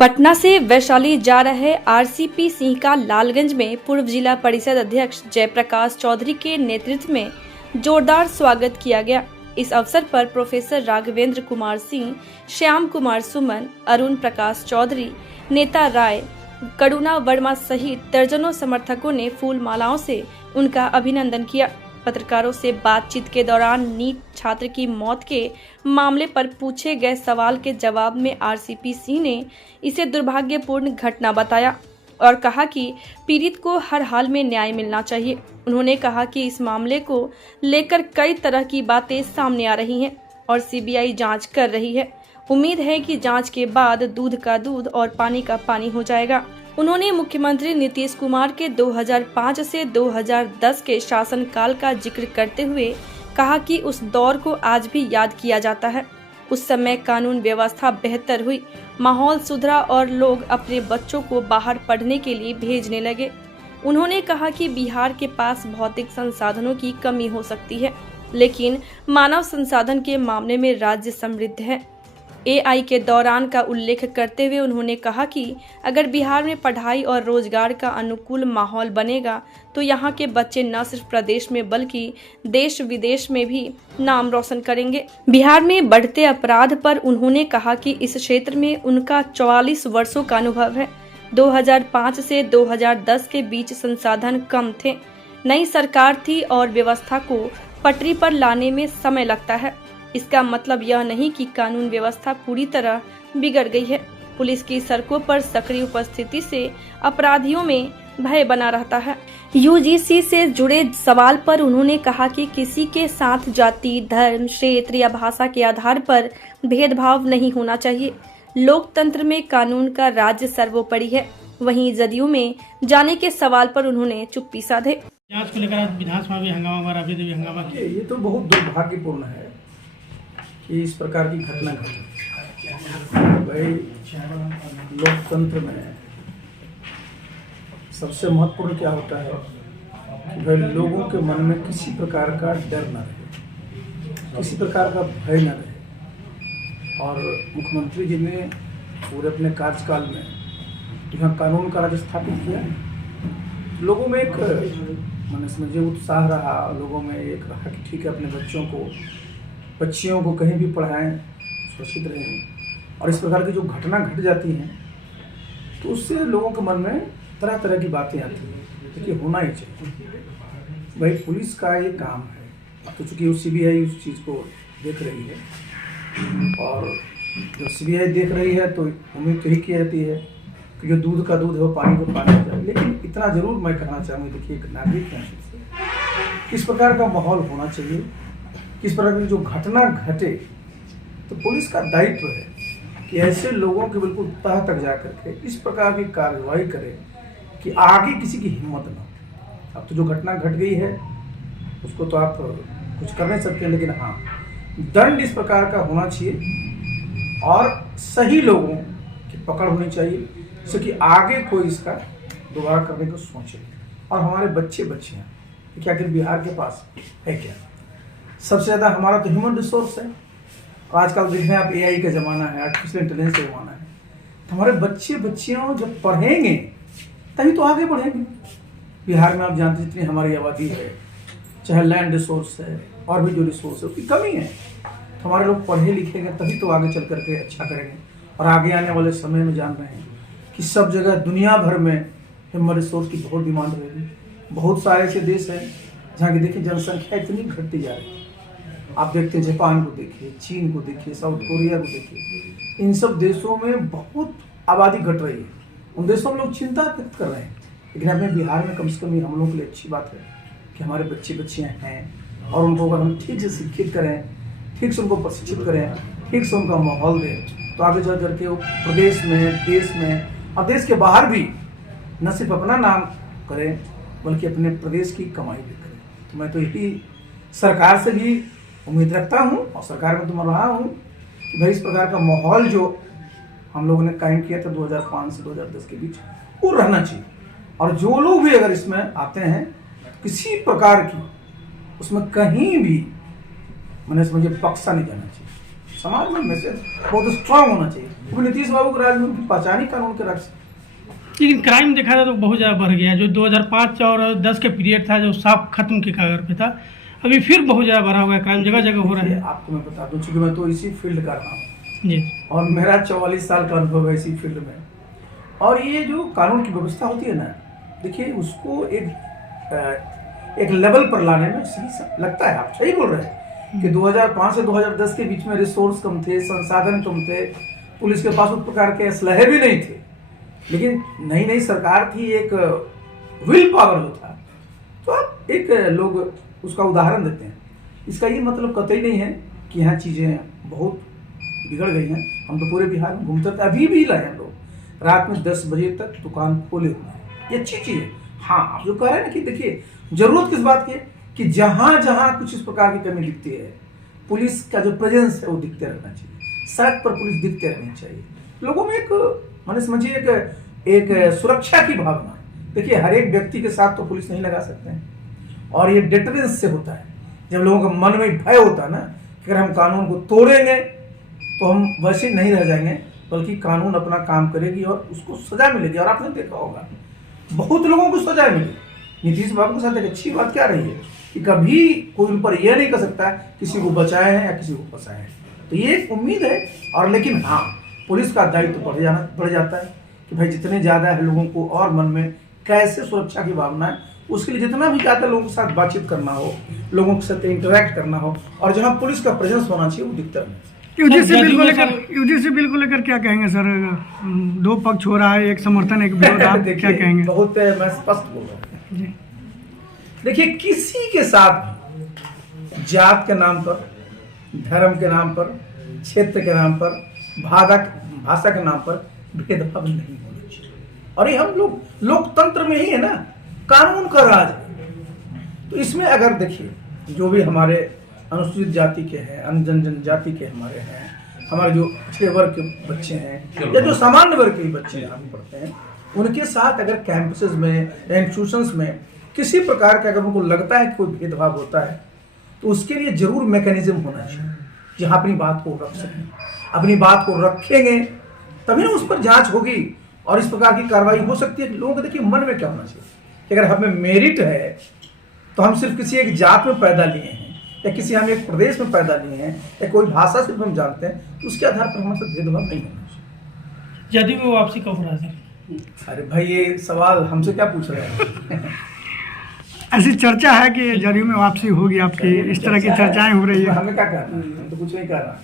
पटना से वैशाली जा रहे आरसीपी सिंह का लालगंज में पूर्व जिला परिषद अध्यक्ष जयप्रकाश चौधरी के नेतृत्व में जोरदार स्वागत किया गया। इस अवसर पर प्रोफेसर राघवेंद्र कुमार सिंह, श्याम कुमार सुमन, अरुण प्रकाश चौधरी, नेता राय, करुणा वर्मा सहित दर्जनों समर्थकों ने फूल मालाओं से उनका अभिनंदन किया। पत्रकारों से बातचीत के दौरान नीट छात्र की मौत के मामले पर पूछे गए सवाल के जवाब में आरसीपी सिंह ने इसे दुर्भाग्यपूर्ण घटना बताया और कहा कि पीड़ित को हर हाल में न्याय मिलना चाहिए। उन्होंने कहा कि इस मामले को लेकर कई तरह की बातें सामने आ रही हैं और सीबीआई जांच कर रही है। उम्मीद है कि जांच के बाद दूध का दूध और पानी का पानी हो जाएगा। उन्होंने मुख्यमंत्री नीतीश कुमार के 2005 से 2010 के शासनकाल का जिक्र करते हुए कहा कि उस दौर को आज भी याद किया जाता है। उस समय कानून व्यवस्था बेहतर हुई, माहौल सुधरा और लोग अपने बच्चों को बाहर पढ़ने के लिए भेजने लगे। उन्होंने कहा कि बिहार के पास भौतिक संसाधनों की कमी हो सकती है, लेकिन मानव संसाधन के मामले में राज्य समृद्ध है। एआई के दौरान का उल्लेख करते हुए उन्होंने कहा कि अगर बिहार में पढ़ाई और रोजगार का अनुकूल माहौल बनेगा तो यहाँ के बच्चे न सिर्फ प्रदेश में बल्कि देश विदेश में भी नाम रोशन करेंगे। बिहार में बढ़ते अपराध पर उन्होंने कहा कि इस क्षेत्र में उनका 44 वर्षों का अनुभव है। 2005 से 2010 के बीच संसाधन कम थे, नई सरकार थी और व्यवस्था को पटरी पर लाने में समय लगता है। इसका मतलब यह नहीं कि कानून व्यवस्था पूरी तरह बिगड़ गई है। पुलिस की सड़कों पर सक्रिय उपस्थिति से अपराधियों में भय बना रहता है। यूजीसी से जुड़े सवाल पर उन्होंने कहा कि किसी के साथ जाति, धर्म, क्षेत्र या भाषा के आधार पर भेदभाव नहीं होना चाहिए। लोकतंत्र में कानून का राज्य सर्वोपरि है। वहीं जदयू में जाने के सवाल पर उन्होंने चुप्पी साधे। जांच को लेकर विधानसभा में हंगामा, अभी भी हंगामा किया। ये तो बहुत दुर्भाग्यपूर्ण है कि इस प्रकार की घटना घटे। भाई, लोकतंत्र में सबसे महत्वपूर्ण क्या होता है कि भाई लोगों के मन में किसी प्रकार का डर न रहे, किसी प्रकार का भय न रहे। और मुख्यमंत्री जी ने पूरे अपने कार्यकाल में यहाँ कानून का राज स्थापित किया। लोगों में एक मैंने समझे उत्साह रहा, लोगों में एक रहा कि ठीक है, अपने बच्चियों को कहीं भी पढ़ाएं, सुरक्षित रहें। और इस प्रकार की जो घटना घट जाती हैं तो उससे लोगों के मन में तरह तरह की बातें आती हैं। देखिए, होना ही चाहिए। भाई, पुलिस का ये काम है। अब तो चूँकि सीबीआई उस चीज़ को देख रही है और जब सीबीआई देख रही है तो उम्मीद तो ही की जाती है कि जो दूध का दूध है वो पानी को पानी हो जाए। लेकिन इतना ज़रूर मैं कहना चाहूँगी, देखिए, एक नागरिक है, किस प्रकार का माहौल होना चाहिए, किस प्रकार की जो घटना घटे तो पुलिस का दायित्व है कि ऐसे लोगों के बिल्कुल तह तक जा करके इस प्रकार की कार्रवाई करे कि आगे किसी की हिम्मत न हो। अब तो जो घटना घट गई है उसको तो आप कुछ कर नहीं सकते, लेकिन हाँ, दंड इस प्रकार का होना चाहिए और सही लोगों की पकड़ होनी चाहिए जिससे कि आगे कोई इसका दोबारा करने को सोचे। और हमारे बच्चियाँ, क्या आखिर बिहार के पास है क्या? सबसे ज़्यादा हमारा तो ह्यूमन रिसोर्स है। आजकल देख रहे हैं आप, एआई का ज़माना है, आर्टिफिशियल इंटेलिजेंस का ज़माना है। तो हमारे बच्चियों जब पढ़ेंगे तभी तो आगे बढ़ेंगे। बिहार में आप जानते जितनी हमारी आबादी है, चाहे लैंड रिसोर्स है और भी जो रिसोर्स है उसकी कमी है। तो हमारे लोग पढ़े लिखेंगे तभी तो आगे चल करके अच्छा करेंगे। और आगे आने वाले समय में जान रहे हैं कि सब जगह दुनिया भर में ह्यूमन रिसोर्स की बहुत डिमांड रहेगी। बहुत सारे ऐसे देश हैं जहाँ की देखिए जनसंख्या इतनी घटती जा रही है। आप देखते हैं जापान को देखिए, चीन को देखिए, साउथ कोरिया को देखिए। इन सब देशों में बहुत आबादी घट रही है। उन देशों में लोग चिंता व्यक्त कर रहे हैं, लेकिन अपने बिहार में कम से कम हम लोगों के लिए अच्छी बात है कि हमारे बच्चियाँ हैं और उनको अगर हम ठीक से शिक्षित करें, ठीक से उनको प्रशिक्षित करें, ठीक से उनका माहौल दें तो आगे चल करके वो प्रदेश में, देश में और देश के बाहर भी न सिर्फ अपना नाम करें बल्कि अपने प्रदेश की कमाई भी करें। तो मैं तो यही सरकार से भी उम्मीद रखता हूँ और सरकार में तो मैं रहा हूँ कि भाई इस प्रकार का माहौल जो हम लोगों ने कायम किया था 2005 से 2010 के बीच, वो रहना चाहिए। और जो लोग भी अगर इसमें आते हैं किसी प्रकार की उसमें कहीं भी मैंने समझे बक्सा नहीं जाना चाहिए। समाज में मैसेज बहुत स्ट्रांग होना चाहिए, क्योंकि नीतीश बाबू के राज में उनकी पहचान ही कानून के रक्षा। लेकिन क्राइम देखा जाए तो बहुत ज़्यादा बढ़ गया। जो 2005 और 10 के पीरियड था जो साफ खत्म के कागर पे था, अभी फिर बहुत ज़्यादा बढ़ा हुआ है, क्राइम जगह जगह हो रहा है। आपको मैं बता दूं, चूंकि मैं तो इसी फील्ड का रहा हूँ जी, और मेरा 44 साल का अनुभव है इसी फील्ड में। और ये जो कानून की व्यवस्था होती है ना, देखिए उसको एक लेवल पर लाने में सही लगता है, आप सही बोल रहे हैं कि 2005 से 2010 के बीच में रिसोर्स कम थे, संसाधन कम थे, पुलिस के पास उस प्रकार के असलहे भी नहीं थे, लेकिन नई नई सरकार थी, एक विल पावर जो था, तो अब एक लोग उसका उदाहरण देते हैं। इसका ये मतलब कतई नहीं है कि यहाँ चीज़ें बहुत बिगड़ गई हैं। हम तो पूरे बिहार में घूमते थे, अभी भी लाए हैं लोग रात में 10 बजे तक दुकान खोले हुए हैं, ये अच्छी चीज़ है। हाँ, आप जो कह रहे हैं ना कि देखिए जरूरत किस बात की है कि जहाँ जहाँ कुछ इस प्रकार की कमी दिखती है, पुलिस का जो प्रेजेंस है वो दिखते रहना चाहिए, सड़क पर पुलिस दिखते रहनी चाहिए, लोगों में एक माने समझिए एक सुरक्षा की भावना। देखिए हर एक व्यक्ति के साथ तो पुलिस नहीं लगा सकते हैं, और ये डिटरेंस से होता है, जब लोगों के मन में भय होता है ना कि अगर हम कानून को तोड़ेंगे तो हम वैसे नहीं रह जाएंगे, बल्कि कानून अपना काम करेगी और उसको सजा मिलेगी। और आपने देखा होगा बहुत लोगों को सजा मिली। नीतीश बाबू के साथ एक अच्छी बात क्या रही है कि कभी कोई उन पर यह नहीं कर सकता किसी को बचाए हैं या किसी को फंसाए हैं, तो ये एक उम्मीद है। और लेकिन हाँ, पुलिस का दायित्व बढ़ जाता है कि भाई जितने ज़्यादा है लोगों को और मन में कैसे सुरक्षा की भावना है, उसके लिए जितना भी ज़्यादा लोगों के साथ बातचीत करना हो, लोगों के साथ इंटरेक्ट करना हो, और जहाँ पुलिस का प्रेजेंस होना चाहिए वो दिखता है। यूजीसी बिल को लेकर क्या कहेंगे सर? दो पक्ष हो रहा है, एक समर्थन एक विरोध, आप क्या कहेंगे? बहुत मैं स्पष्ट बोल रहा हूँ। देखिए किसी के साथ जात के नाम पर, धर्म के नाम पर, क्षेत्र के नाम पर, भाषा के नाम पर भेदभाव नहीं होना चाहिए। और ये हम लोग लोकतंत्र में ही है ना, कानून का राज है। तो इसमें अगर देखिए जो भी हमारे अनुसूचित जाति के हैं, अन्य जनजाति के हमारे हैं, हमारे जो पिछड़े वर्ग के बच्चे हैं या जो सामान्य वर्ग के बच्चे यहाँ पढ़ते हैं, उनके साथ अगर कैंपसेस में या इंस्टीट्यूशंस में किसी प्रकार का अगर उनको लगता है कि कोई भेदभाव होता है, तो उसके लिए जरूर मैकेनिज्म होना चाहिए जहाँ अपनी बात को रख सकें। अपनी बात को रखेंगे तभी ना उस पर जांच होगी और इस प्रकार की कार्रवाई हो सकती है। लोगों को देखिए मन में क्या होना चाहिए कि अगर हमें मेरिट है तो हम सिर्फ किसी एक जात में पैदा लिए हैं या किसी हम एक प्रदेश में पैदा लिए हैं या कोई भाषा सिर्फ हम जानते हैं, तो उसके आधार पर हमारे साथ भेदभाव नहीं होना चाहिए। जदयू में वापसी कब हो रहा है सर? अरे भाई ये सवाल हमसे क्या पूछ रहे हैं? ऐसी चर्चा है कि जदयू में वापसी होगी आपकी, इस तरह की चर्चाएं हो रही है। हमें क्या करना है, हम तो कुछ नहीं कर रहा।